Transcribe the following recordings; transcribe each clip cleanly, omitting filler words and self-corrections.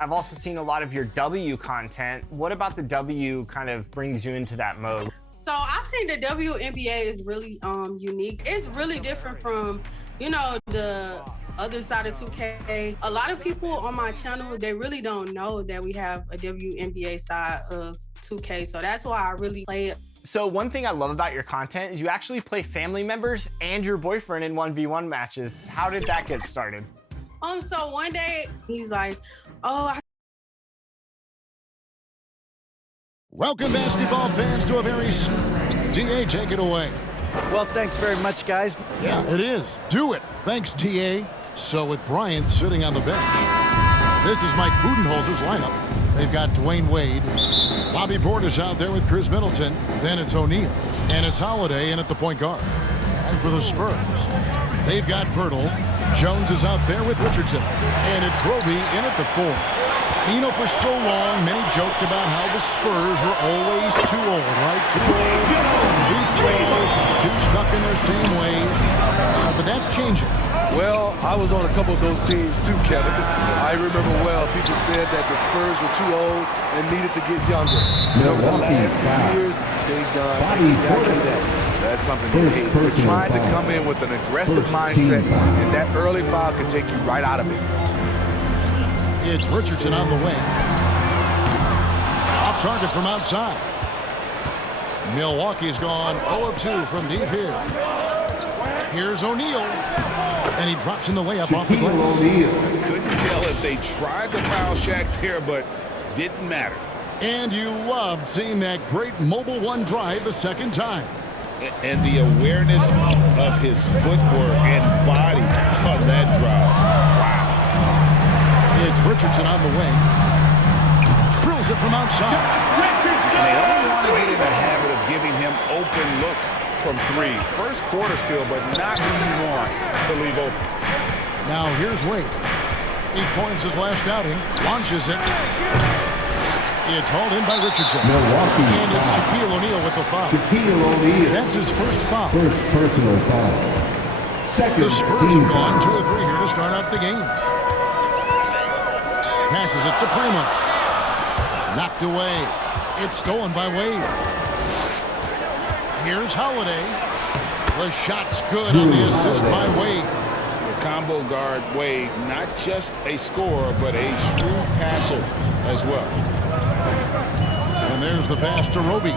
I've also seen a lot of your W content. What about the W kind of brings you into that mode? So I think the WNBA is really unique. It's really different from, the other side of 2K. A lot of people on my channel, they really don't know that we have a WNBA side of 2K. So that's why I really play it. So one thing I love about your content is you actually play family members and your boyfriend in 1v1 matches. How did that get started? So one day he's like, oh, Welcome, basketball fans, to a very DA, take it away. Well, thanks very much, guys. Yeah, it is. Do it. Thanks, DA. So with Bryant sitting on the bench, this is Mike Budenholzer's lineup. They've got Dwayne Wade. Bobby Portis out there with Chris Middleton. Then it's O'Neal. And it's Holiday in at the point guard. And for the Spurs, they've got Pirtle. Jones is out there with Richardson. And it's Roby in at the 4. For so long, many joked about how the Spurs were always too old, right? Too old, too slow, too stuck in their same ways. But that's changing. Well, I was on a couple of those teams too, Kevin. I remember well, people said that the Spurs were too old and needed to get younger. Over the last few years, they've done exactly that. That's something to hate. They're trying to come in with an aggressive mindset, and that early foul can take you right out of it. It's Richardson on the wing. Off target from outside. Milwaukee's gone 0 of 2 from deep here. Here's O'Neal. And he drops in the way up off the glass. Couldn't tell if they tried the foul shack there, but didn't matter. And you love seeing that great mobile one drive a second time. And the awareness of his footwork and body on that drive. Wow. It's Richardson on the wing. Drills it from outside. And they only want to get in the habit of giving him open looks from 3. First quarter still, but not who you want to leave open. Now here's Wade. 8 points his last outing. Launches it. It's hauled in by Richardson. Milwaukee. And it's Shaquille O'Neal with the foul. Shaquille O'Neal. That's his first foul. First personal foul. Second the Spurs team have gone foul. 2 of 3 here to start out the game. Passes it to Primo. Knocked away. It's stolen by Wade. Here's Holiday. The shot's good on the assist by Wade. The combo guard Wade, not just a scorer, but a shrewd passer as well. And there's the pass to Roby.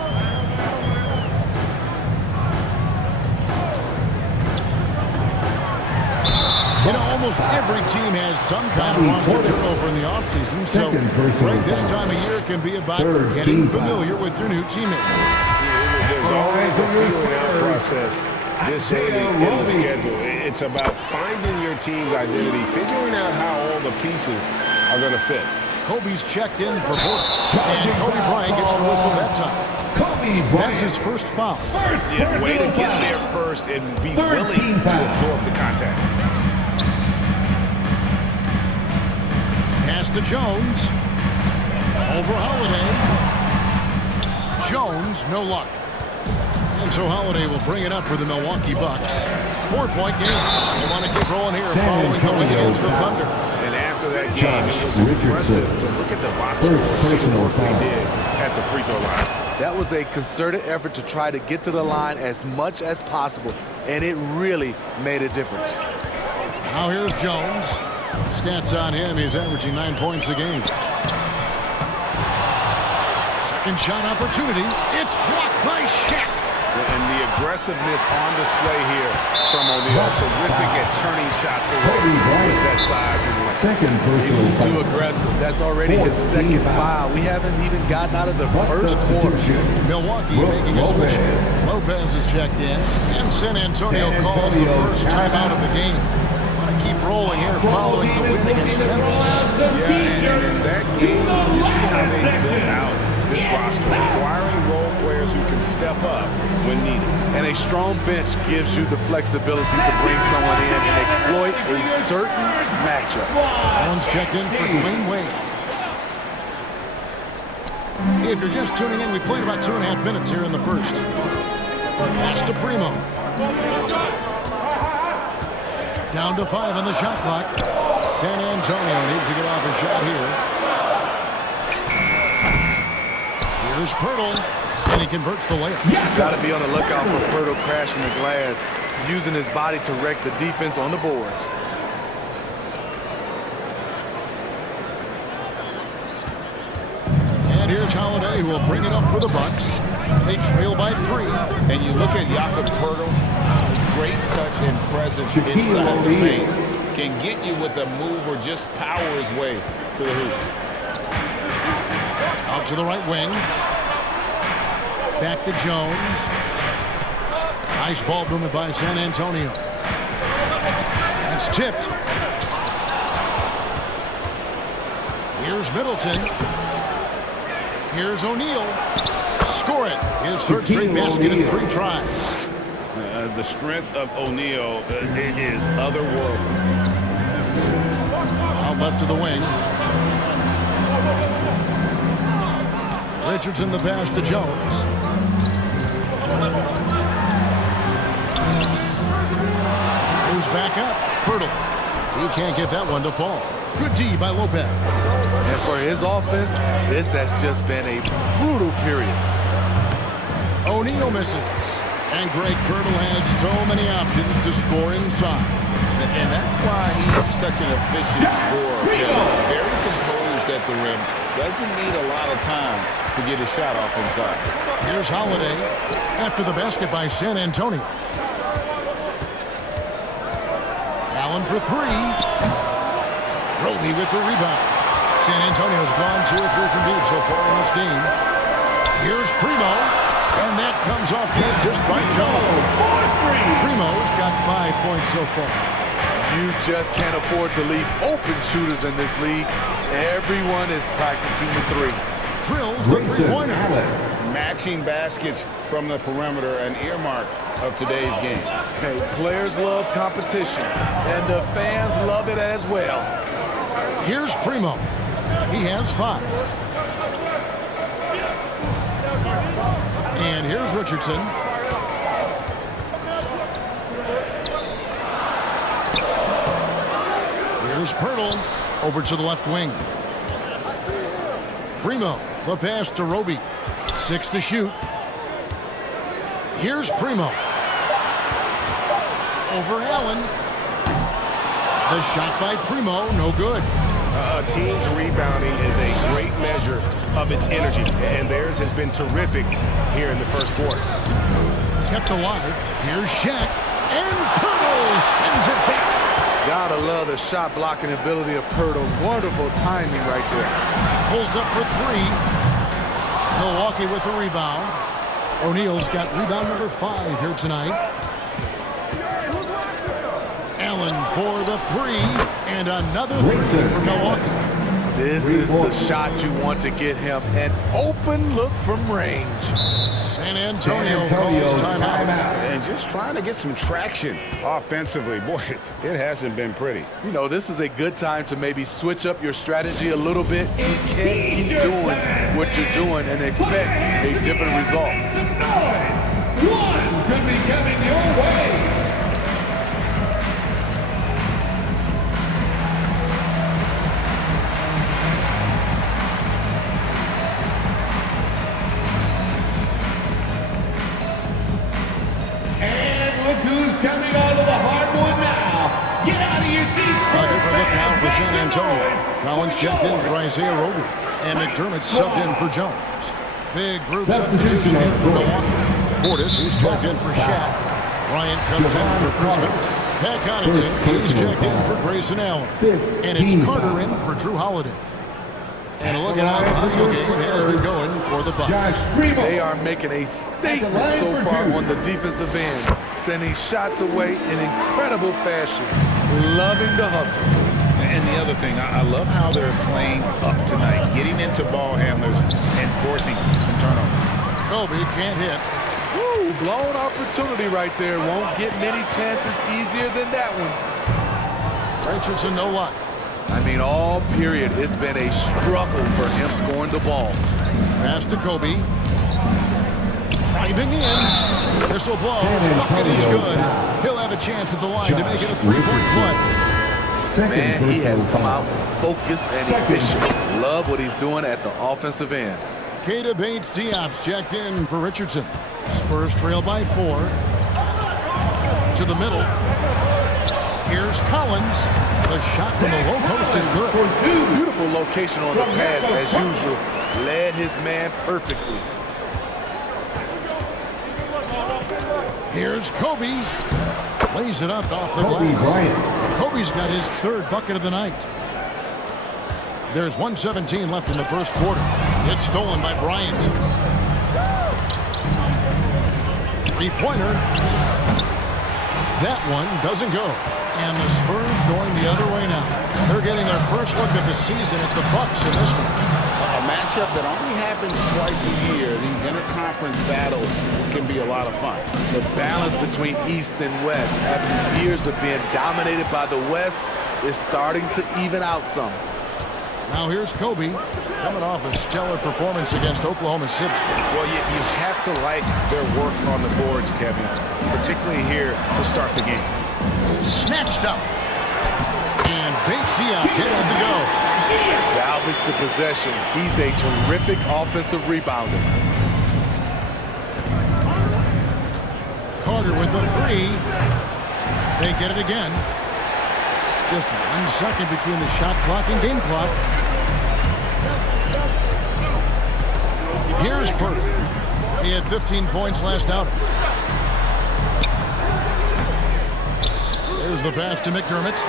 Almost every team has some kind of roster turnover in the offseason, so right this time of year can be about getting familiar with your new teammates. There's always a feeling out process this early in the schedule. It's about finding your team's identity, figuring out how all the pieces are going to fit. Kobe's checked in for Portis, and Kobe Bryant gets the whistle that time. That's his first foul. Yeah, way to get there first and be willing to absorb the contact. Pass to Jones. Over Holiday. Jones, no luck. And so Holiday will bring it up for the Milwaukee Bucks. 4-point game. They want to keep rolling here following the win against the Thunder. And after that game, it was impressive to look at the box score and see the work they did at the free throw line. That was a concerted effort to try to get to the line as much as possible, and it really made a difference. Now here's Jones. Stats on him, he's averaging 9 points a game. Second shot opportunity. It's blocked by Shaq. And the aggressiveness on display here from O'Neal. Terrific at turning shots away with that size and length. Second He was personal too foul. aggressive. That's already his second foul. We haven't even gotten out of the first quarter. Milwaukee making a switch. Lopez is checked in. And San Antonio calls the first timeout of the game. Keep rolling here following the win against Memphis. Yeah, and in that game, you see how they built out this roster, requiring role players who can step up when needed. And a strong bench gives you the flexibility to bring someone in and exploit a certain matchup. Allen's checked in for Dwayne Wade. If you're just tuning in, we played about 2.5 minutes here in the first. Pass to Primo. Down to 5 on the shot clock. San Antonio needs to get off a shot here. Here's Pirtle, and he converts the layup. Got to be on the lookout for Pirtle crashing the glass, using his body to wreck the defense on the boards. And here's Holiday, who will bring it up for the Bucks. They trail by 3. And you look at Jakob Poeltl, great touch and presence inside the paint. Can get you with a move or just power his way to the hoop. Out to the right wing. Back to Jones. Nice ball movement by San Antonio. That's tipped. Here's Middleton. Here's O'Neal. Score it. His third straight basket in 3 tries. The strength of O'Neal is otherworldly. Out left to the wing. Richardson the pass to Jones. Moves back up. Pirtle. He can't get that one to fall. Good D by Lopez. And for his offense, this has just been a brutal period. O'Neal misses. And Greg Pirtle has so many options to score inside. And that's why he's such an efficient scorer. Very composed at the rim. Doesn't need a lot of time to get his shot off inside. Here's Holiday after the basket by San Antonio. Allen for 3. Roby with the rebound. San Antonio's gone 2 or 3 from deep so far in this game. Here's Primo. And that comes off the assist by Jones. Primo's got 5 points so far. You just can't afford to leave open shooters in this league. Everyone is practicing the 3. Drills the 3-pointer. Matching baskets from the perimeter, an earmark of today's game. Hey, players love competition, and the fans love it as well. Here's Primo. He has 5. And here's Richardson. Here's Pirtle over to the left wing. Primo, the pass to Roby. 6 to shoot. Here's Primo. Over Allen. The shot by Primo, no good. A team's rebounding is a great measure of its energy, and theirs has been terrific here in the first quarter. Kept alive. Here's Shaq. And Pirtle sends it back. Gotta love the shot blocking ability of Pirtle. Wonderful timing right there. Pulls up for 3. Milwaukee with the rebound. O'Neal's got rebound number 5 here tonight. Allen for the 3. And another 3 for Milwaukee. This is the shot you want to get him. An open look from range. San Antonio calls timeout. And just trying to get some traction offensively. Boy, it hasn't been pretty. You know, this is a good time to maybe switch up your strategy a little bit. You can't keep doing what you're doing and expect a different result. One could be coming your way. Who's coming onto the hardwood now? Get out of your seats. A different look now for San Antonio. Collins checked in for Isaiah Roby. And McDermott subbed in for Jones. Big group substitution in for Milwaukee. Portis, he's checked in for Shaq. Bryant comes in for Chris Middleton. Pat Connaughton, he's checked in for Grayson Allen. And it's Carter in for Drew Holiday. And look at how the hustle game has been going for the Bucks. They are making a statement so far on the defensive end, sending shots away in incredible fashion, loving the hustle. And the other thing, I love how they're playing up tonight, getting into ball handlers and forcing some turnovers. Kobe can't hit. Woo, blown opportunity right there. Won't get many chances easier than that one. Richardson, no luck. I mean, all period, it's been a struggle for him scoring the ball. Pass to Kobe. Driving in. Whistle blows. Bucket is good. He'll have a chance at the line to make it a 3-point play. Man, he has come out focused and efficient. Love what he's doing at the offensive end. Keita Bates-Diop's checked in for Richardson. Spurs trail by 4. To the middle. Here's Collins. The shot from the low post is good. Beautiful location on the pass as usual. Led his man perfectly. Here's Kobe. Lays it up off the glass. Kobe's got his 3rd bucket of the night. There's 1:17 left in the first quarter. It's stolen by Bryant. 3-pointer. That one doesn't go. And the Spurs going the other way now. They're getting their first look of the season at the Bucks in this one. A matchup that only happens twice a year. These interconference battles can be a lot of fun. The balance between East and West after years of being dominated by the West is starting to even out some. Now here's Kobe, coming off a stellar performance against Oklahoma City. Well, you have to like their work on the boards, Kevin, particularly here to start the game. Snatched up. And Bates-Diop gets it to go. Salvage the possession. He's a terrific offensive rebounder. Carter with the 3. They get it again. Just 1 second between the shot clock and game clock. Here's Purdy. He had 15 points last outing. There's the pass to McDermott.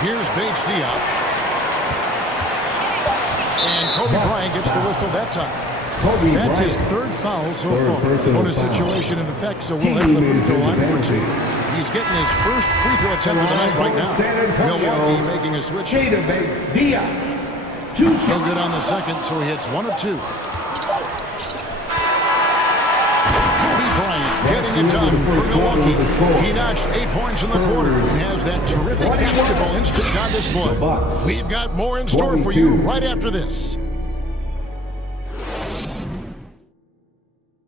Here's Bates-Diop. And Kobe Bryant gets the whistle that time. That's his 3rd foul so far. Bonus situation in effect, so we'll have the free throw line for 2. He's getting his first free throw attempt of the night right now. Milwaukee making a switch. He'll get on the second, so he hits 1 of 2. Kobe Bryant getting it done for Milwaukee. He notched 8 points in the quarter and has that terrific basketball instinct on display. We've got more in store for you right after this.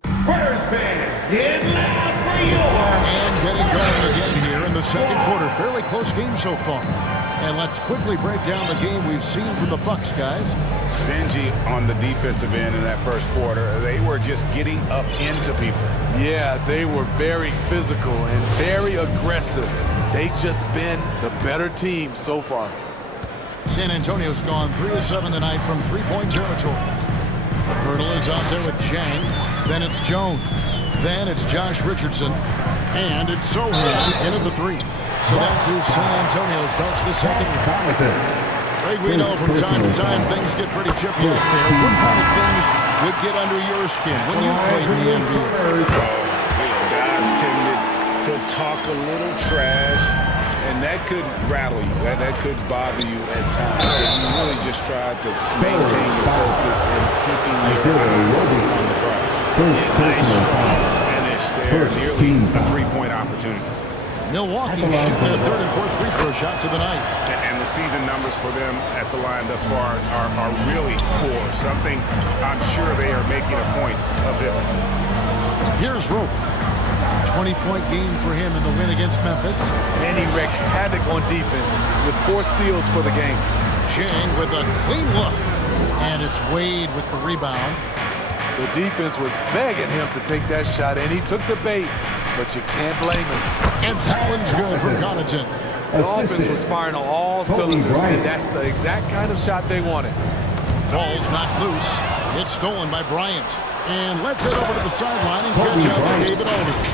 Spurs fans, get loud for yours. And getting going again here in the second quarter. Fairly close game so far. And let's quickly break down the game we've seen from the Bucks, guys. Stingy on the defensive end in that first quarter. They were just getting up into people. Yeah, they were very physical and very aggressive. They've just been the better team so far. San Antonio's gone 3 of 7 tonight from 3-point territory. Pirtle is out there with Chang. Then it's Jones. Then it's Josh Richardson. And it's Sohan in at the 3. So that's who San Antonio starts the second. Greg, we know from time to time things get pretty chippy out there. What kind of things would get under your skin when you played in the NBA? Guys tended to talk a little trash, and that could rattle you. That could bother you at times. But you really just tried to maintain your focus and keeping your eye on the prize. Nice strong finish there, nearly a 3-point opportunity. Milwaukee shooting their 3rd and 4th free throw shots of the night. And the season numbers for them at the line thus far are really poor. Something I'm sure they are making a point of emphasis. Here's Rope. 20-point game for him in the win against Memphis. And he wreaked havoc on defense with 4 steals for the game. Chang with a clean look. And it's Wade with the rebound. The defense was begging him to take that shot, and he took the bait. But you can't blame him. And that one's good from Connaughton. The offense was firing on all cylinders, and that's the exact kind of shot they wanted. Ball's not loose. It's stolen by Bryant. And let's head over to the sideline and catch up with David Aldridge.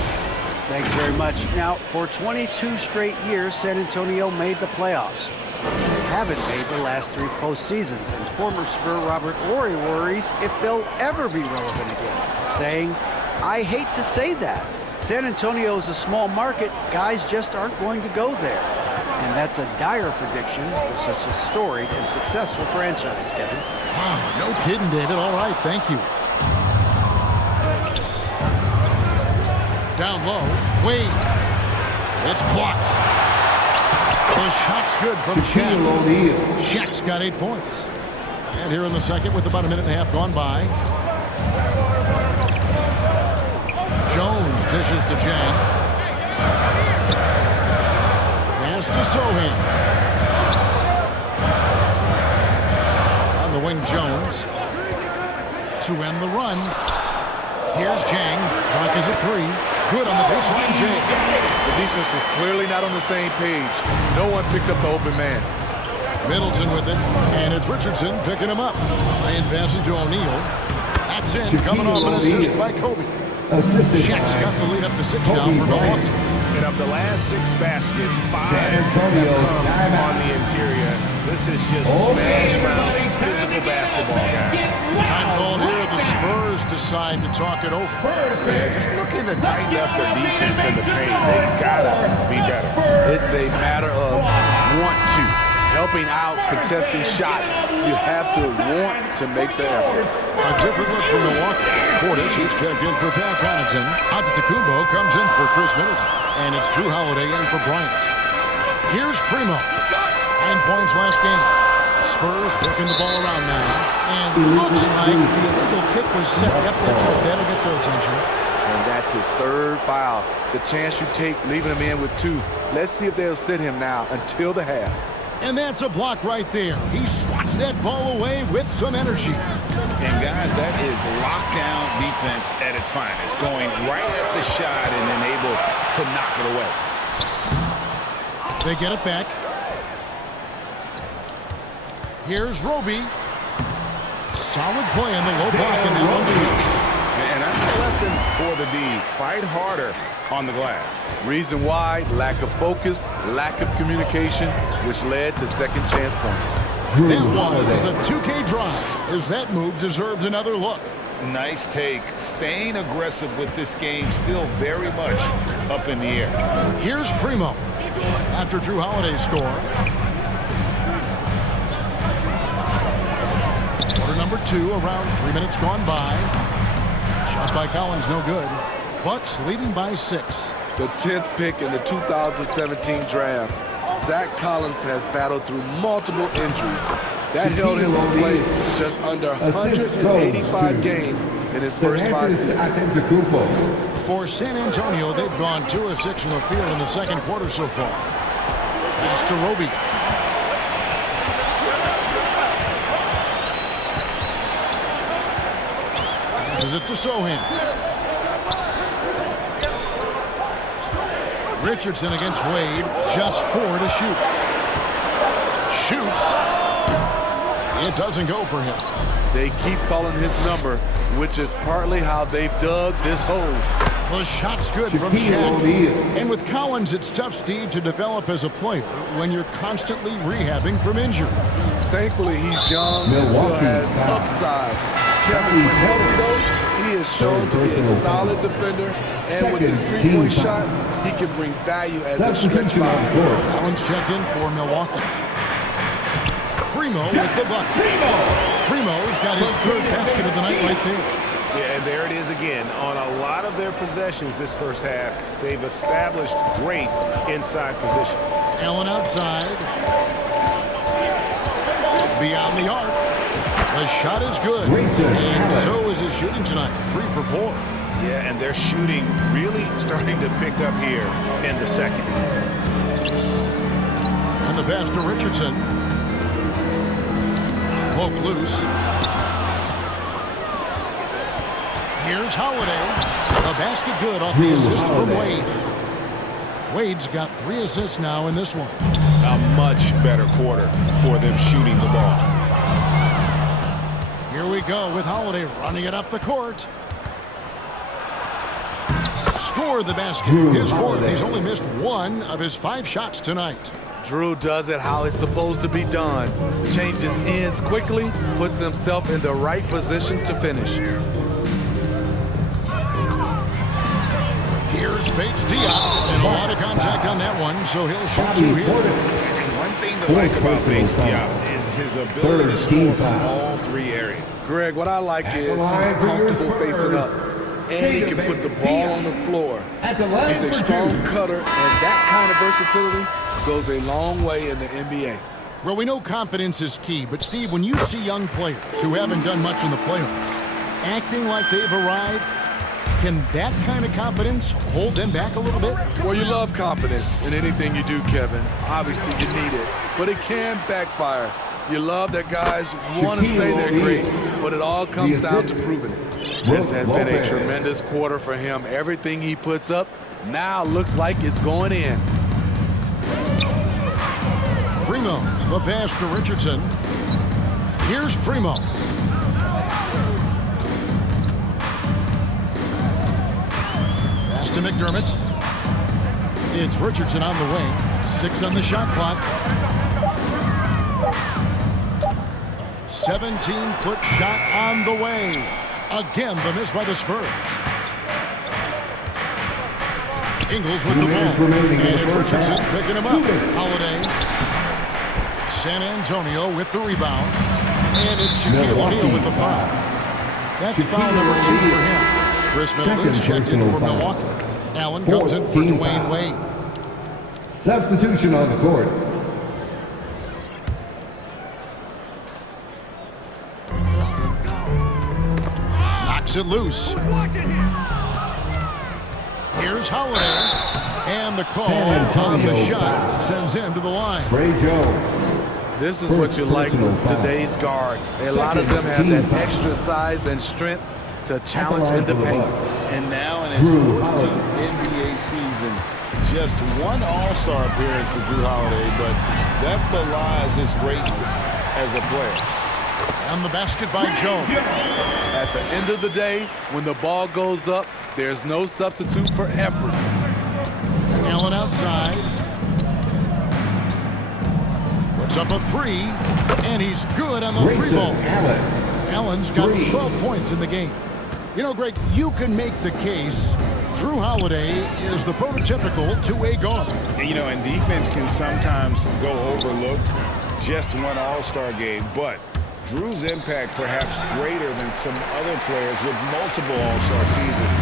Thanks very much. Now, for 22 straight years, San Antonio made the playoffs. They haven't made the last 3 postseasons, and former Spur Robert Horry worries if they'll ever be relevant again, saying, "I hate to say that. San Antonio is a small market. Guys just aren't going to go there." And that's a dire prediction for such a storied and successful franchise, Kevin. Wow, no kidding, David. All right, thank you. Down low, Wade. It's blocked. The shot's good from Shaq. Shaq's got 8 points. And here in the second with about a minute and a half gone by. Jones dishes to Chang. Pass to Sohan. On the wing going Jones to end the run. Here's Jang. Clock is at 3. Good on the baseline, Jang. The defense was clearly not on the same page. No one picked up the open man. Middleton with it, and it's Richardson picking him up. Ryan passes to O'Neal. That's in, coming off an assist by Kobe. Shaq's got the lead up to 6 now for Milwaukee. And of the last 6 baskets, 5 have come on the interior. This is just smash mouth physical basketball, guys. Time called here. The Spurs decide to talk it over. Yeah, just looking to tighten up their defense in the paint. They've got to be better. It's a matter of want to. Helping out, contesting shots. You have to want to make the effort. A different look from Milwaukee. Portis is checked in for Pat Connaughton. Antetokounmpo comes in for Chris Middleton. And it's Drew Holiday in for Bryant. Here's Primo. 9 points last game. Spurs working the ball around now. And looks like the illegal kick was set. Yep, that's right. That'll get their attention. And that's his 3rd foul. The chance you take leaving him in with 2. Let's see if they'll sit him now until the half. And that's a block right there. He swats that ball away with some energy. And guys, that is lockdown defense at its finest. Going right at the shot and then able to knock it away. They get it back. Here's Roby. Solid play on the low block in that one. And that's a lesson for the D. Fight harder on the glass. Reason why, lack of focus, lack of communication, which led to second chance points. That was the 2K drive, as that move deserved another look. Nice take. Staying aggressive with this game, still very much up in the air. Here's Primo. After Drew Holiday's score. Quarter number 2, around 3 minutes gone by. Shot by Collins, no good. Bucks leading by 6. The 10th pick in the 2017 draft. Zach Collins has battled through multiple injuries. That held him to play just under 185 games in his first 5 seasons. For San Antonio, they've gone 2 of 6 from the field in the second quarter so far. Pass to Roby. Passes it to Sohan. Richardson against Wade, just 4 to shoot. Shoots. It doesn't go for him. They keep calling his number, which is partly how they've dug this hole. The shot's good from Shaq. And with Collins, it's tough, Steve, to develop as a player when you're constantly rehabbing from injury. Thankfully, he's young and still has upside. Kevin, when healthy, though, he is shown to be a solid defender. And with his 3-point shot, he can bring value as a stretch five. Collins checked in for Milwaukee. Primo with the bucket. Primo's got his 3rd basket of the night right there. Yeah, and there it is again. On a lot of their possessions this first half, they've established great inside position. Allen outside. Beyond the arc. The shot is good. And so is his shooting tonight. 3 for 4. Yeah, and their shooting really starting to pick up here in the second. And the pass to Richardson. Cloak loose. Here's Holiday. The basket good off the assist from Wade. Wade's got 3 assists now in this one. A much better quarter for them shooting the ball. Here we go with Holiday running it up the court. Score the basket. His 4th. He's only missed 1 of his 5 shots tonight. Drew does it how it's supposed to be done. Changes ends quickly, puts himself in the right position to finish. Here's Bates Diop. And a lot of contact on that one, so he'll shoot 2 here. And one thing to like about Bates Diop is his ability to score from all 3 areas. Greg, what I like is he's comfortable facing up. And he can put the ball on the floor. He's a strong cutter, and that kind of versatility goes a long way in the NBA. Well, we know confidence is key, but Steve, when you see young players who haven't done much in the playoffs acting like they've arrived, can that kind of confidence hold them back a little bit? Well, you love confidence in anything you do, Kevin. Obviously, you need it, but it can backfire. You love that guys want to say they're great, but it all comes down to proving it. This has been a tremendous quarter for him. Everything he puts up now looks like it's going in. Primo, the pass to Richardson. Here's Primo. Pass to McDermott. It's Richardson on the wing. 6 on the shot clock. 17-foot shot on the way. Again, the miss by the Spurs. Ingles with the ball. And it's Richardson picking him up. Holiday. San Antonio with the rebound. And it's Shaquille O'Neal with the foul. That's foul number 2 for him. Chris Middleton's checked in for Milwaukee. Allen comes in for Dwayne Wade. Substitution on the court. Knocks it loose. Here's Holiday. And the call on the shot that sends him to the line. Ray Jones. This is what you like with today's guards. A lot of them have that extra size and strength to challenge in the paint. And now in his 14th NBA season, just one All-Star appearance for Drew Holiday, but that belies his greatness as a player. And the basket by Jones. At the end of the day, when the ball goes up, there's no substitute for effort. Allen outside. Puts up a 3, and he's good on the 3 ball. Allen's got 12 points in the game. You know, Greg, you can make the case Drew Holiday is the prototypical two-way guard. You know, and defense can sometimes go overlooked. Just one All-Star game, but Drew's impact perhaps greater than some other players with multiple All-Star seasons.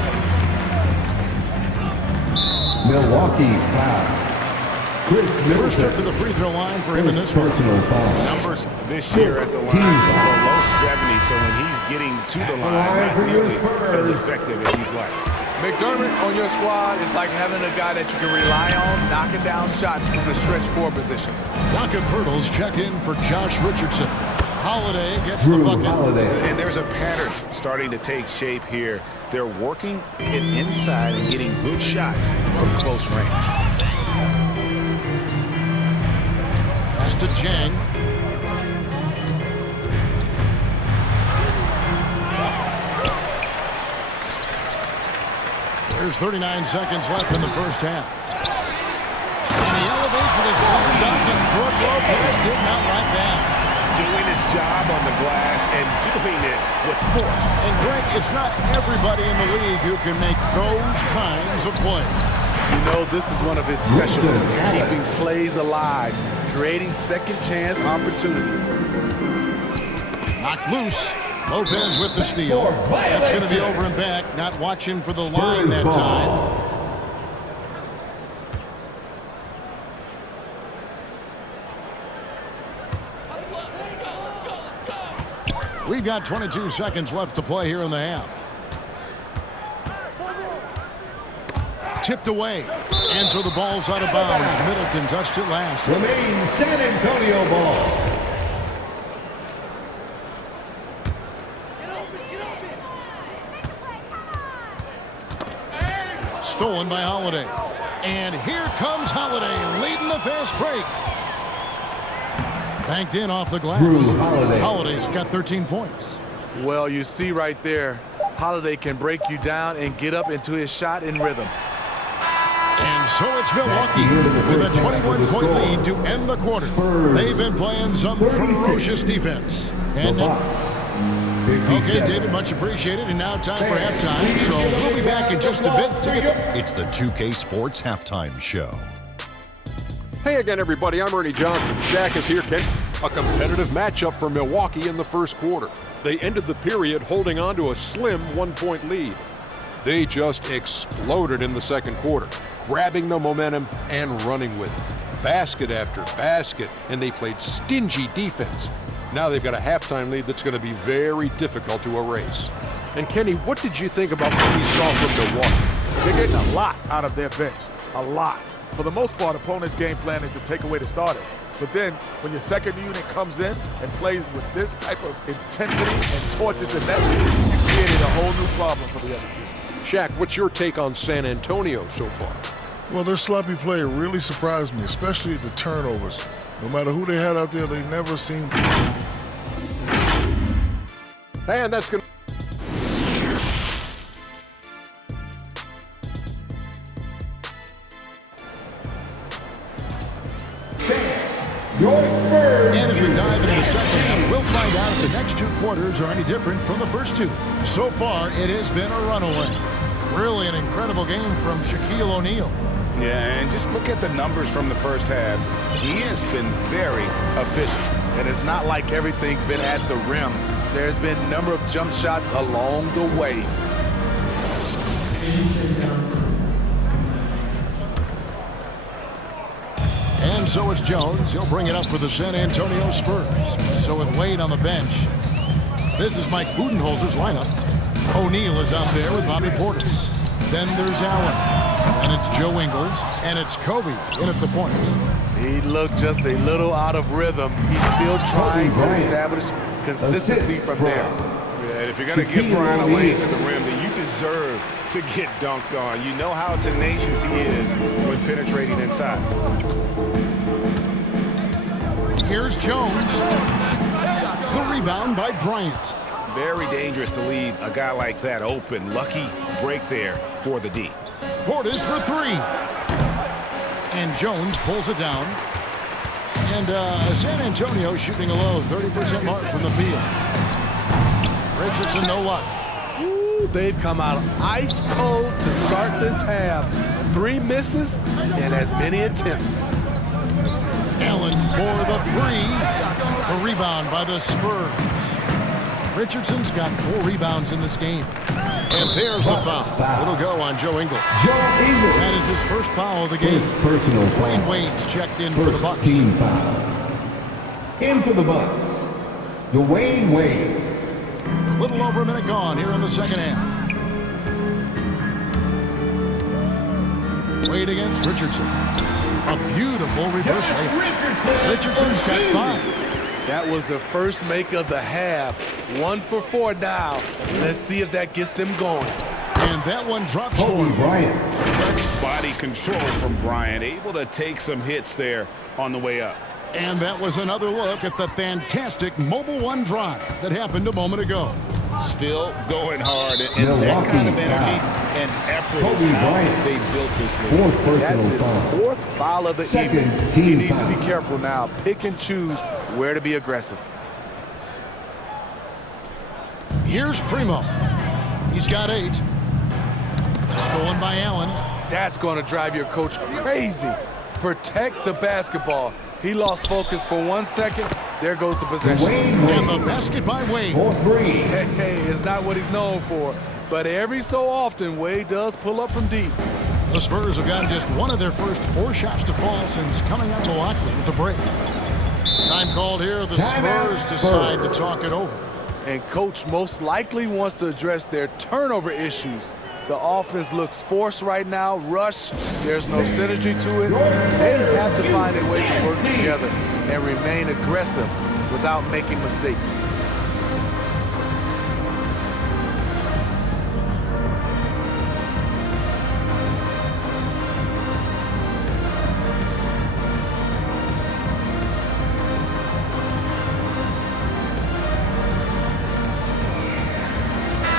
Milwaukee foul. First trip to the free throw line for him in this one. Numbers this year at the line below 70, so when he's getting to the line, not nearly as effective as he'd like. McDermott on your squad is like having a guy that you can rely on knocking down shots from the stretch 4 position. Docket Pirtle's checked in for Josh Richardson. Holiday gets the bucket. And there's a pattern starting to take shape here. They're working it inside and getting good shots from close range. Pass to Jang. There's 39 seconds left in the first half. And he elevates with a slam dunk, and Brook Lopez did not like that. Doing his job on the glass and doing it with force. And Greg, it's not everybody in the league who can make those kinds of plays. You know, this is one of his specialties, keeping plays alive, creating second chance opportunities. Knocked loose. Lopez with the steal. That's going to be over and back. Not watching for the line that time. We've got 22 seconds left to play here in the half. Tipped away. And so the ball's out of bounds. Middleton touched it last. Remains San Antonio ball. Stolen by Holiday. And here comes Holiday leading the fast break. Banked in off the glass. Holiday's got 13 points. Well, you see right there, Holiday can break you down and get up into his shot in rhythm. And so it's Milwaukee with a 21-point lead to end the quarter. They've been playing some ferocious defense. And okay, David, much appreciated. And now time for halftime. So we'll be back in just a bit to get It's the 2K Sports Halftime Show. Hey again, everybody. I'm Ernie Johnson. Shaq is here, Ken. A competitive matchup for Milwaukee in the first quarter. They ended the period holding on to a slim 1-point lead. They just exploded in the second quarter, grabbing the momentum and running with it. Basket after basket, and they played stingy defense. Now they've got a halftime lead that's going to be very difficult to erase. And Kenny, what did you think about what we saw from Milwaukee? They're getting a lot out of their bench. A lot. For the most part, opponents' game plan is to take away the starters. But then when your second unit comes in and plays with this type of intensity and torture to net, you created a whole new problem for the other team. Shaq, what's your take on San Antonio so far? Well, their sloppy play really surprised me, especially the turnovers. No matter who they had out there, they never seemed to. And that's going to... And as we dive into the second half, we'll find out if the next two quarters are any different from the first two. So far, it has been a runaway. Really an incredible game from Shaquille O'Neal. Yeah, and just look at the numbers from the first half. He has been very efficient. And it's not like everything's been at the rim. There's been a number of jump shots along the way. And so it's Jones. He'll bring it up for the San Antonio Spurs. So with Wade on the bench, this is Mike Budenholzer's lineup. O'Neal is out there with Bobby Portis. Then there's Allen. And it's Joe Ingles. And it's Kobe in at the point. He looked just a little out of rhythm. He's still trying to establish consistency from there. Yeah, and if you're going to give Brian a lane to the rim, then you deserve to get dunked on. You know how tenacious he is when penetrating inside. Here's Jones. The rebound by Bryant. Very dangerous to leave a guy like that open. Lucky break there for the D. Portis for three. And Jones pulls it down. And San Antonio shooting a low 30% mark from the field. Richardson, no luck. Ooh, they've come out ice cold to start this half. 3 misses and as many attempts. Allen for the three. The rebound by the Spurs. Richardson's got 4 rebounds in this game. And there's the foul. It'll go on Joe Ingles. That is his first foul of the game. Personal Dwayne Wade's checked in for the Bucks. Team foul. In for the Bucks, Dwayne Wade. A little over a minute gone here in the second half. Wade against Richardson. A beautiful reverse layup. Richardson's got 5. That was the first make of the half. 1 for 4 now. Let's see if that gets them going. And that one drops for Bryant. Such body control from Bryant, able to take some hits there on the way up. And that was another look at the fantastic Mobile One drive that happened a moment ago. Still going hard, and that kind of energy and effort is how they built this league. That's his 4th foul of the evening. He needs to be careful now. Pick and choose where to be aggressive. Here's Primo. He's got 8. Stolen by Allen. That's going to drive your coach crazy. Protect the basketball. He lost focus for 1 second. There goes the possession. And the basket by Wade. Hey, it's not what he's known for. But every so often, Wade does pull up from deep. The Spurs have gotten just one of their first 4 shots to fall since coming out of Milwaukee with the break. Time called here. The Spurs decide to talk it over. And coach most likely wants to address their turnover issues. The offense looks forced right now, rush, there's no synergy to it. They have to find a way to work together and remain aggressive without making mistakes.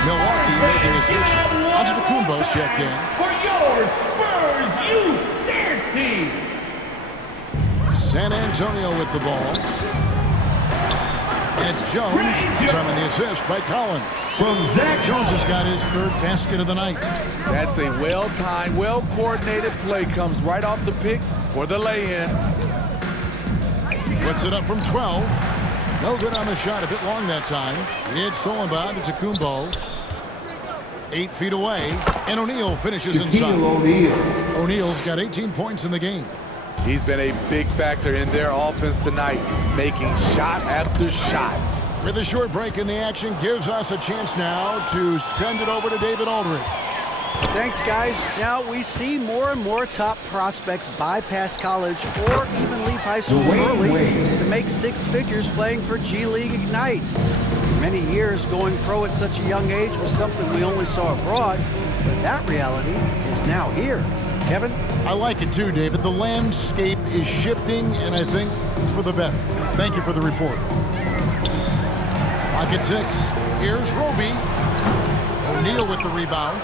Milwaukee making a switch. Antetokounmpo's checked in. For your Spurs Youth Dance Team. San Antonio with the ball. And it's Jones. Determined the assist by Collin. From Zach Jones has got his 3rd basket of the night. That's a well-timed, well-coordinated play. Comes right off the pick for the lay-in. Puts it up from 12. No good on the shot, a bit long that time. It's stolen by Antetokounmpo. 8 feet away, and O'Neal finishes inside. O'Neal's got 18 points in the game. He's been a big factor in their offense tonight, making shot after shot. With a short break in the action, gives us a chance now to send it over to David Aldridge. Thanks, guys. Now we see more and more top prospects bypass college or even leave high school early to make six figures playing for G League Ignite. For many years, going pro at such a young age was something we only saw abroad, but that reality is now here. Kevin? I like it too, David. The landscape is shifting, and I think for the better. Thank you for the report. Pocket 6. Here's Roby. O'Neal with the rebound.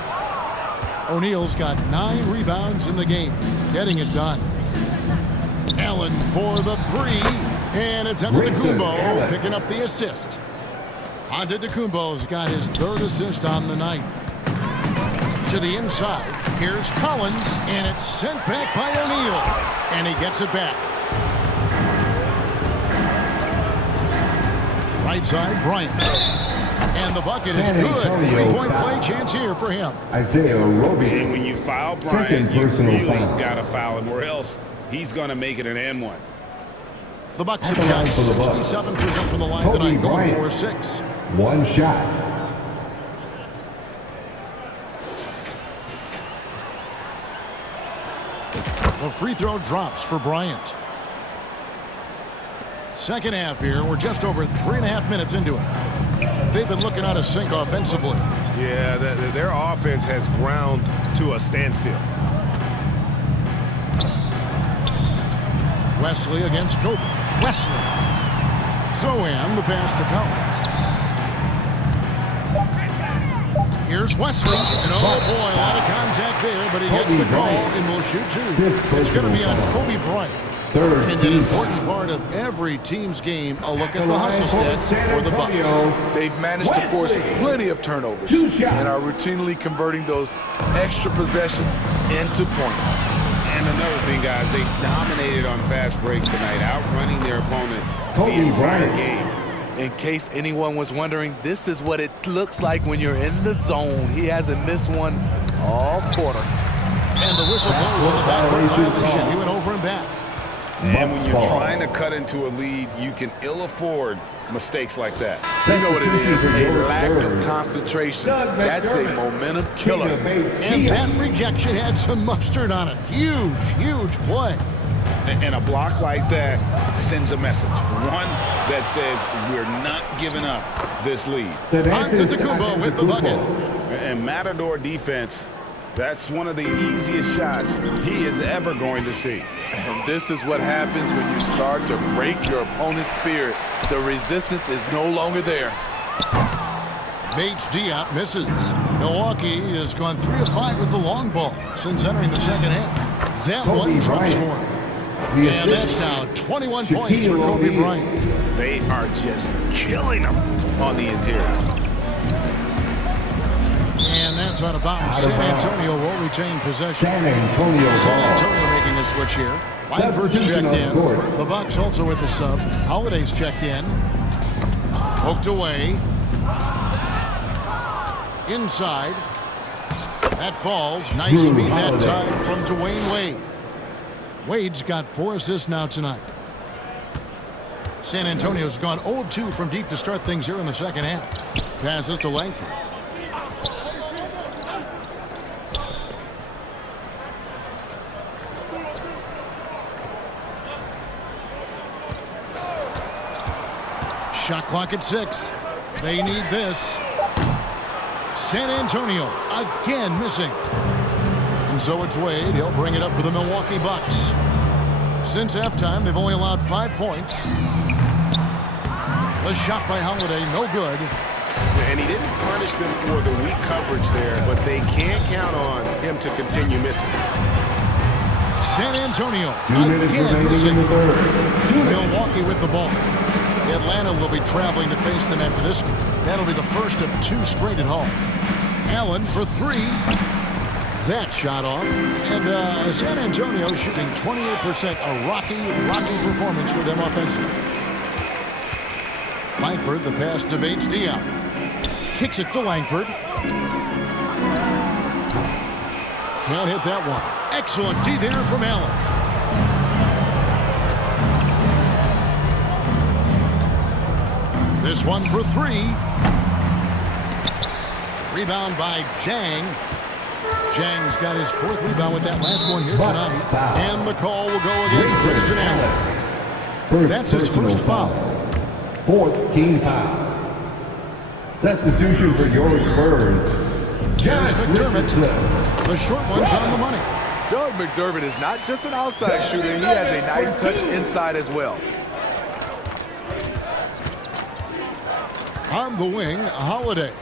O'Neal's got 9 rebounds in the game, getting it done. Allen for the 3, and it's Antetokounmpo picking up the assist. Antetokounmpo's got his 3rd assist on the night. To the inside, here's Collins, and it's sent back by O'Neal, and he gets it back. Right side, Bryant. And the bucket is good. 3-point play chance here for him. Isaiah Roby. And when you foul Bryant, you really got to foul him, or else he's going to make it an and-1. The Bucks have shot 67% from the line tonight, going for 6. One shot. The free throw drops for Bryant. Second half here. We're just over 3.5 minutes into it. They've been looking out of sync offensively. Yeah, their offense has ground to a standstill. Wesley against Kobe. Wesley. Zohan, the pass to Collins. Here's Wesley. And oh boy, a lot of contact there, but he gets the call and will shoot 2. It's going to be on Kobe Bryant. And an important part of every team's game, a look at the hustle stats for the Bucks. They've managed to force plenty of turnovers and are routinely converting those extra possessions into points. And another thing, guys, they dominated on fast breaks tonight, outrunning their opponent the entire game. In case anyone was wondering, this is what it looks like when you're in the zone. He hasn't missed one all quarter. And the whistle blows on the backcourt violation. He went over and back. And when you're trying to cut into a lead, you can ill afford mistakes like that. You know what it is, a lack of concentration. That's a momentum killer. And that rejection had some mustard on it. Huge, huge play. And a block like that sends a message. One that says we're not giving up this lead. Antetokounmpo with the bucket. And Matador defense, that's one of the easiest shots he is ever going to see. And this is what happens when you start to break your opponent's spirit. The resistance is no longer there. Bates Diop misses. Milwaukee has gone 3 of 5 with the long ball since entering the second half. That one trumps for him. And that's now 21 points for Kobe Bryant. They are just killing him on the interior. And that's out of bounds. San Antonio will retain possession. San Antonio making a switch here. Langford's checked in. The Bucks also with the sub. Holiday's checked in. Poked away. Inside. That falls. Nice feed that time from Dwayne Wade. Wade's got 4 assists now tonight. San Antonio's gone 0 of 2 from deep to start things here in the second half. Passes to Langford. Shot clock at 6. They need this. San Antonio again missing. And so it's Wade. He'll bring it up for the Milwaukee Bucks. Since halftime, they've only allowed 5 points. The shot by Holiday, no good. And he didn't punish them for the weak coverage there, but they can't count on him to continue missing. San Antonio again missing. Milwaukee with the ball. Atlanta will be traveling to face them after this game. That'll be the first of 2 straight at home. Allen for 3. That shot off. And San Antonio shooting 28%. A rocky performance for them offensively. Langford, the pass to Bates Diop. Kicks it to Langford. Can't hit that one. Excellent D there from Allen. This one for 3. Rebound by Jang. Zhang's got his 4th rebound with that last one here tonight. And the call will go against Grayson Allen. That's his first foul. 14 foul. Substitution for your Spurs. Here's McDermott. The short one's on the money. Doug McDermott is not just an outside shooter. He has a nice touch inside as well. On the wing, Holiday.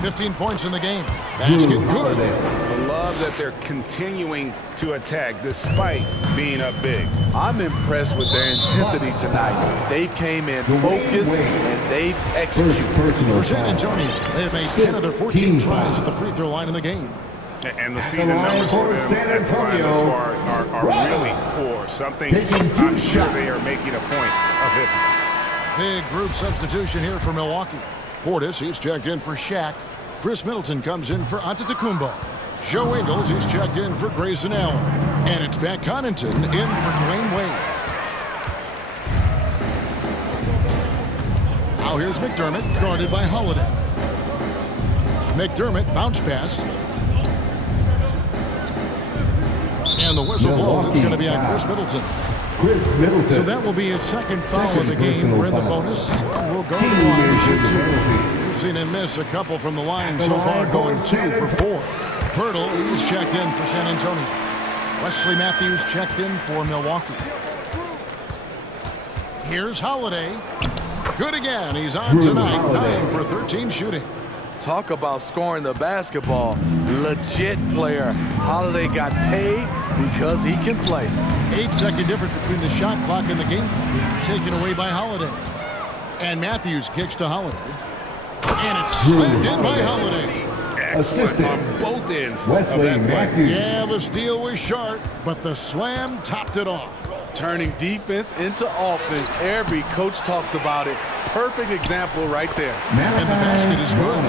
15 points in the game. Basket good. I love that they're continuing to attack despite being up big. I'm impressed with their intensity tonight. They came in focused and they've executed. For San Antonio, they have made 10 of their 14 tries at the free throw line in the game. And the season numbers for them at the line thus far are really poor. Something I'm sure they are making a point of emphasis. Big group substitution here for Milwaukee. Portis, he's checked in for Shaq. Chris Middleton comes in for Antetokounmpo. Joe Ingles, he's checked in for Grayson Allen. And it's Pat Connaughton in for Dwayne Wade. Now here's McDermott, guarded by Holiday. McDermott, bounce pass. And the whistle blows. It's going to be on Chris Middleton. So that will be his second foul of the game. We're in the bonus. We'll go to the line. We've seen him miss a couple from the line so far, going 2 for 4. Pirtle, he's checked in for San Antonio. Wesley Matthews checked in for Milwaukee. Here's Holiday. Good again. He's on tonight. 9 for 13 shooting. Talk about scoring the basketball. Legit player. Holiday got paid because he can play. 8-second difference between the shot clock and the game clock. Taken away by Holiday. And Matthews kicks to Holiday. And it's slammed in by Holiday. Excellent on both ends Wesley of that Matthews. Yeah, the steal was sharp, but the slam topped it off. Turning defense into offense. Every coach talks about it. Perfect example right there. And the basket is good.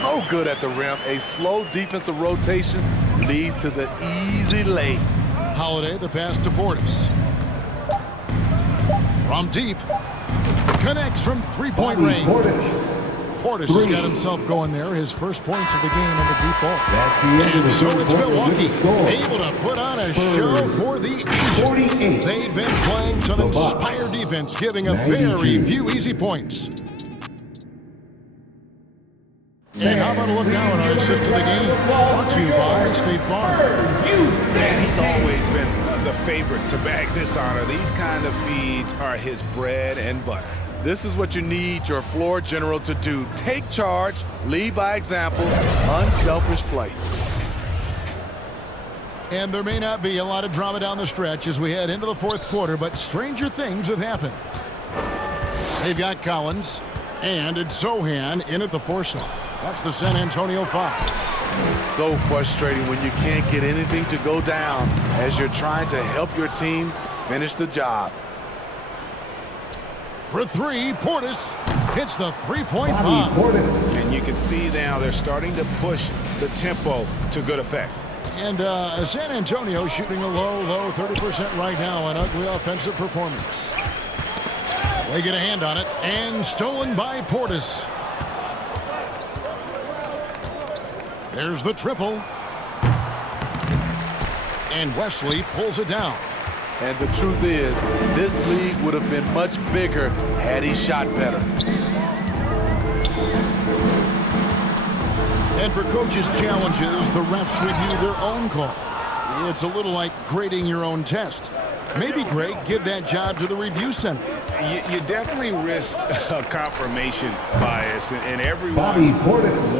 So good at the rim. A slow defensive rotation leads to the easy lay. Holiday, the pass to Portis. From deep. Connects from three-point range. Portis has got himself going there. His first points of the game on the deep ball. That's the end of the So third it's quarter. Milwaukee able to put on a show for the Eagles. They've been playing some inspired defense, giving up very few easy points. And how about a look now at our assist to the game? Brought to you by State Farm. Man, he's always been the favorite to bag this honor. These kind of feeds are his bread and butter. This is what you need your floor general to do. Take charge, lead by example, unselfish play. And there may not be a lot of drama down the stretch as we head into the fourth quarter, but stranger things have happened. They've got Collins, and it's Zohan in at the 4 slot. That's the San Antonio foul. So frustrating when you can't get anything to go down as you're trying to help your team finish the job. For 3, Portis hits the three-point bomb. And you can see now they're starting to push the tempo to good effect. And San Antonio shooting a low 30% right now, an ugly offensive performance. They get a hand on it, and stolen by Portis. There's the triple. And Wesley pulls it down. And the truth is, this league would have been much bigger had he shot better. And for coaches' challenges, the refs review their own calls. It's a little like grading your own test. Maybe, Greg, give that job to the review center. You definitely risk a confirmation bias, and everyone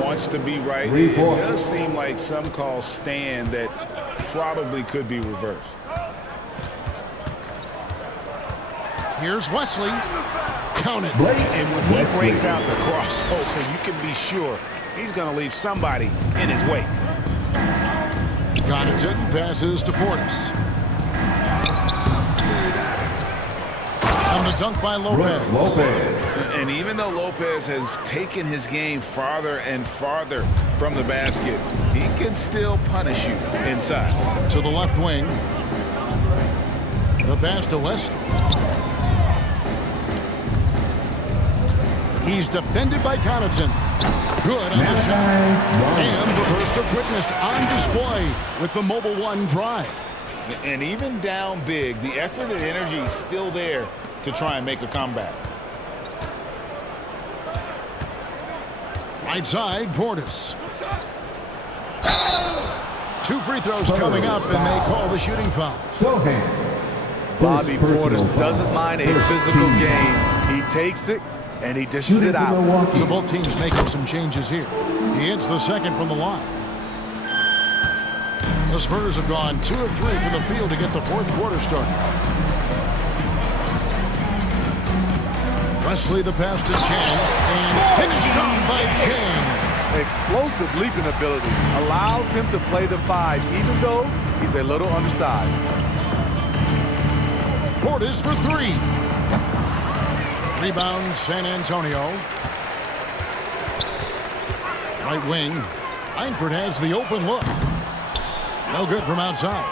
wants to be right. It does seem like some calls stand that probably could be reversed. Here's Wesley. Count it. And when he breaks out the crossover, you can be sure he's going to leave somebody in his wake. Connaughton passes to Portis. On the dunk by Lopez. And even though Lopez has taken his game farther and farther from the basket, he can still punish you inside. To the left wing. The pass to Wesley. He's defended by Connaughton. Good on the shot. And the burst of quickness on display with the Mobile One drive. And even down big, the effort and energy is still there to try and make a comeback. Right side, Portis. 2 free throws coming up, and they call the shooting foul. Bobby Portis doesn't mind a physical game. He takes it, and he dishes it out. So both teams making some changes here. He hits the second from the line. The Spurs have gone 2 of 3 from the field to get the fourth quarter started. Wesley the pass to Chang, and finished off by Chang. Explosive leaping ability allows him to play the 5, even though he's a little undersized. Portis for 3. Rebound, San Antonio. Right wing. Langford has the open look. No good from outside.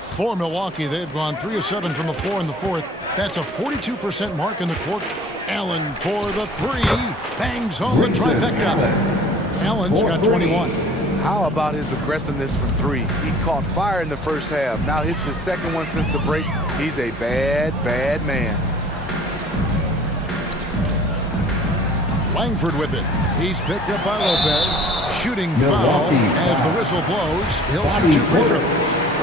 For Milwaukee, they've gone 3 of 7 from the floor in the fourth. That's a 42% mark in the quarter. Allen for the 3. Bangs home the trifecta. Allen's got 21. How about his aggressiveness from 3? He caught fire in the first half. Now hits his second one since the break. He's a bad, bad man. Langford with it. He's picked up by Lopez. Shooting foul as the whistle blows. He'll shoot 2 free throws.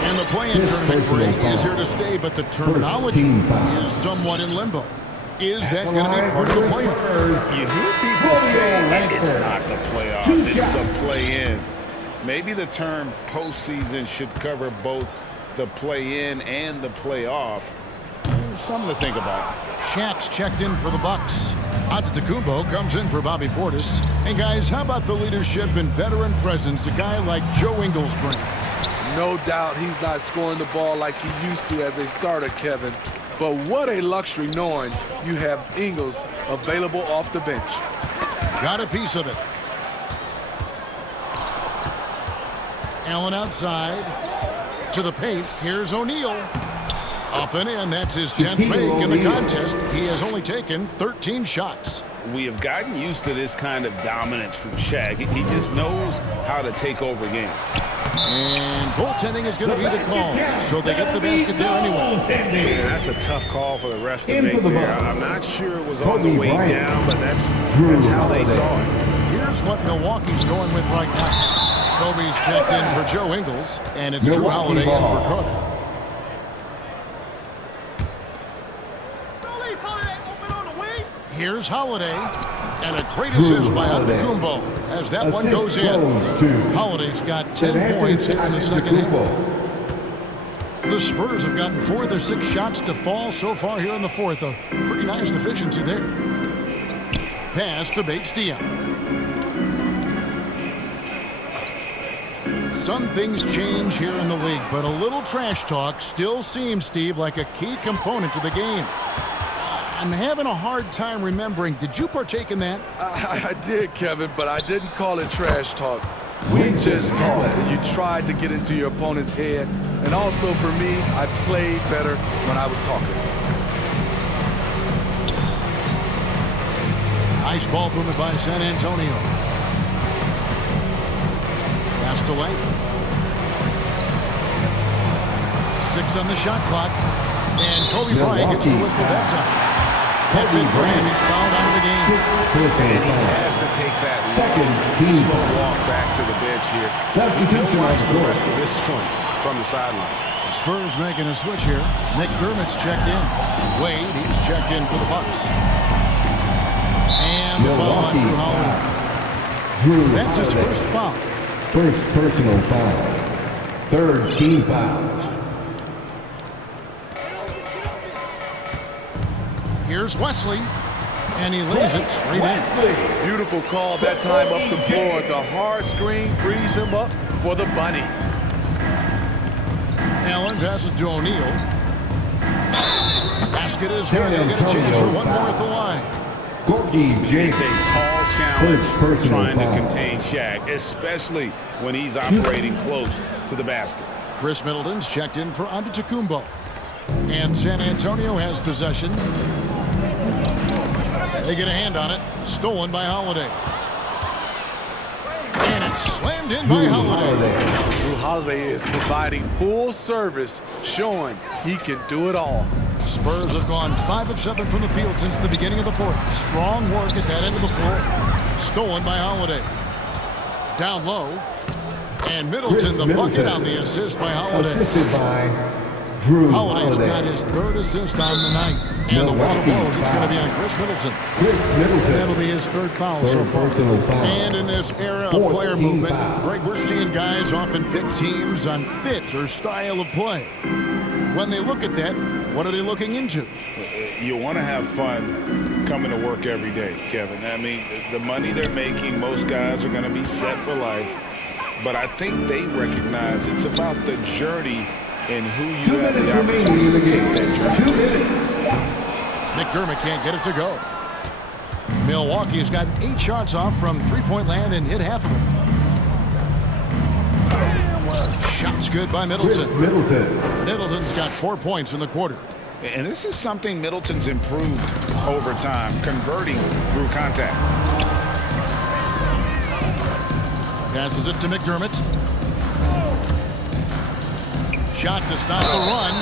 And the play-in tournament break is here to stay, but the terminology is somewhat in limbo. Is that going to be part of the playoffs? You hear people say it's not the playoffs, it's the play-in. Maybe the term postseason should cover both the play-in and the playoff. Something to think about. Shaq's checked in for the Bucks. Antetokounmpo comes in for Bobby Portis. And guys, how about the leadership and veteran presence a guy like Joe Ingles brings? No doubt he's not scoring the ball like he used to as a starter, Kevin. But what a luxury knowing you have Ingles available off the bench. Got a piece of it. Allen outside. To the paint. Here's O'Neal. Up and in. That's his 10th make in the contest. He has only taken 13 shots. We have gotten used to this kind of dominance from Shaq. He just knows how to take over games. And goaltending is going to be the call. So they get the basket there anyway. Yeah, that's a tough call for the ref to make there. I'm not sure it was on the way down, but that's how they saw it. Here's what Milwaukee's going with right now. Kobe's checked in for Joe Ingles, and it's Drew Holiday in for Carter. Here's Holiday, and a great assist by Antetokounmpo as that one goes in. Holiday's got 10 points here in the second half. The Spurs have gotten 4 of their 6 shots to fall so far here in the fourth. A pretty nice efficiency there. Pass to Bates-Diop. Some things change here in the league, but a little trash talk still seems, Steve, like a key component to the game. I'm having a hard time remembering. Did you partake in that? I did, Kevin, but I didn't call it trash talk. We just talked, and you tried to get into your opponent's head. And also, for me, I played better when I was talking. Nice ball movement by San Antonio. Pass to Langford. 6 on the shot clock. And Kobe Bryant gets the whistle that time. That's it for him. He's fouled out of the game. And he has to take that slow walk back to the bench here. He'll watch the rest of this one from the sideline. The Spurs making a switch here. McDermott's checked in. Wade, he's checked in for the Bucks. And the foul on Drew Holiday. That's his first foul. First personal foul. Third team foul. Here's Wesley, and he lays it straight in. Beautiful call that time up the floor. The hard screen frees him up for the bunny. Allen passes to O'Neal. Basket is here. He'll get a chance for one more at the line. It's a tall challenge trying to contain Shaq, especially when he's operating close to the basket. Chris Middleton's checked in for Antetokounmpo. And San Antonio has possession. They get a hand on it. Stolen by Holiday. And it's slammed in by Holiday. Drew Holiday is providing full service, showing he can do it all. Spurs have gone 5 of 7 from the field since the beginning of the fourth. Strong work at that end of the floor. Stolen by Holiday. Down low. And Middleton, the bucket on the assist by Holiday. Assisted by Drew Holiday's Holiday. got his 3rd assist on the night. And the whistle blows. It's going to be on Chris Middleton. That'll be his 3rd foul so far. And in this era of player movement, Greg, we're seeing guys often pick teams on fit or style of play. When they look at that, what are they looking into? You want to have fun coming to work every day, Kevin. I mean, the money they're making, most guys are going to be set for life. But I think they recognize it's about the journey and who you have the opportunity to take that journey. 2 minutes. McDermott can't get it to go. Milwaukee's gotten 8 shots off from three-point land and hit half of them. Shots good by Middleton. Middleton's got 4 points in the quarter. And this is something Middleton's improved over time, converting through contact. Passes it to McDermott. Shot to stop the run.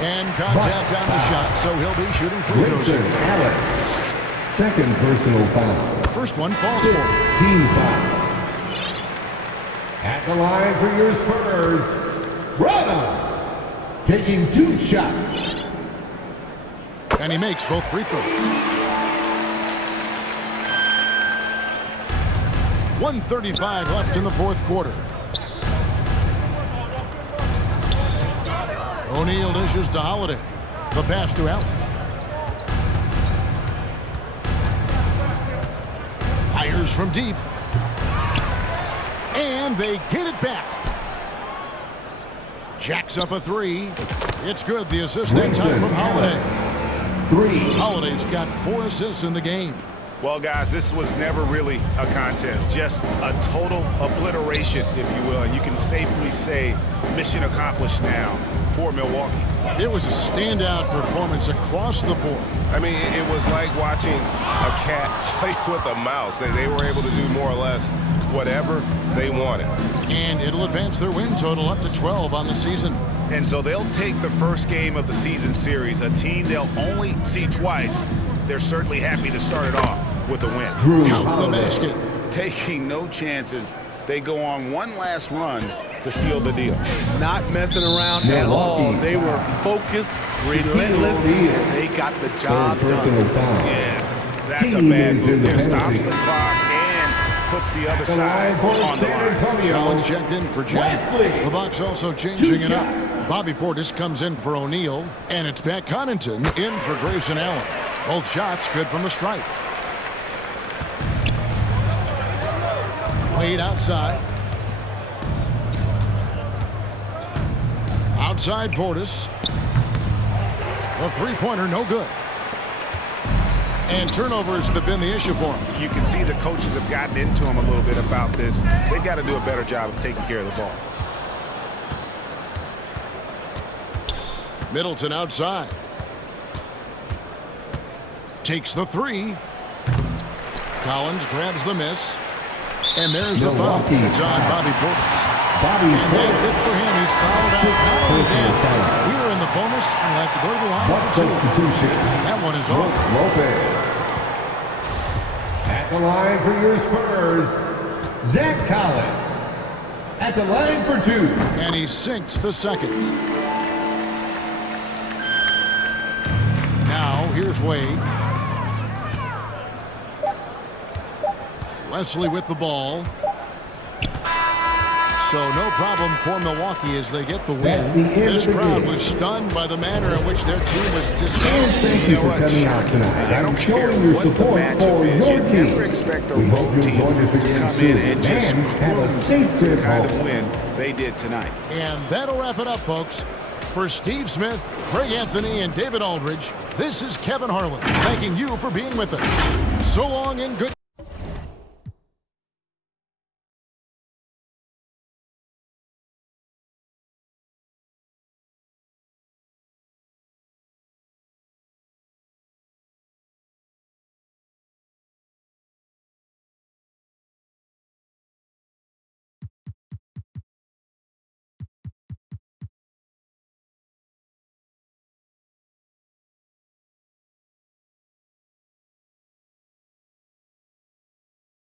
And contact on the shot, so he'll be shooting free throws here. Alex. Second personal foul. First one falls for him. Team foul. At the line for your Spurs, Brada, taking 2 shots. And he makes both free throws. 1:35 left in the fourth quarter. O'Neal dishes to Holiday. The pass to Allen. Fires from deep. And they get it back. Jacks up a 3. It's good. The assist that time from Holiday. 3. Holiday's got 4 assists in the game. Well, guys, this was never really a contest, just a total obliteration, if you will. And you can safely say mission accomplished now for Milwaukee. It was a standout performance across the board. I mean, it was like watching a cat play with a mouse. They were able to do more or less whatever they wanted. And it'll advance their win total up to 12 on the season. And so they'll take the first game of the season series, a team they'll only see twice. They're certainly happy to start it off with a win. Count the basket. Taking no chances. They go on one last run to seal the deal. Not messing around at all. They were focused, relentless, and they got the job done. Yeah, that's a bad move there. Stops the clock and puts the other side on the line. Collins checked in for Jack. The Bucks also changing it up. Bobby Portis comes in for O'Neal, and it's Pat Connaughton in for Grayson Allen. Both shots good from the stripe. Wade outside. Outside Portis. The three-pointer no good. And turnovers have been the issue for him. You can see the coaches have gotten into him a little bit about this. They've got to do a better job of taking care of the ball. Middleton outside. Takes the 3. Collins grabs the miss. And there's the foul. It's on Bobby Portis. And that's it for him. He's fouled out. Not only that, we are in the bonus and we'll have to go to the line for 2. Substitution. That one is on. Lopez. At the line for your Spurs, Zach Collins. At the line for 2. And he sinks the second. Now, here's Wade. Wesley with the ball. So no problem for Milwaukee as they get the win. This crowd was stunned by the manner in which their team was dismantled. Thank you for coming out tonight and showing your support for your team. Never expect a We hope road you'll team join us to again come soon. in and just And have a cruise safe the trip kind home. of win they did tonight. And that'll wrap it up, folks. For Steve Smith, Greg Anthony, and David Aldridge, this is Kevin Harlan thanking you for being with us. So long and good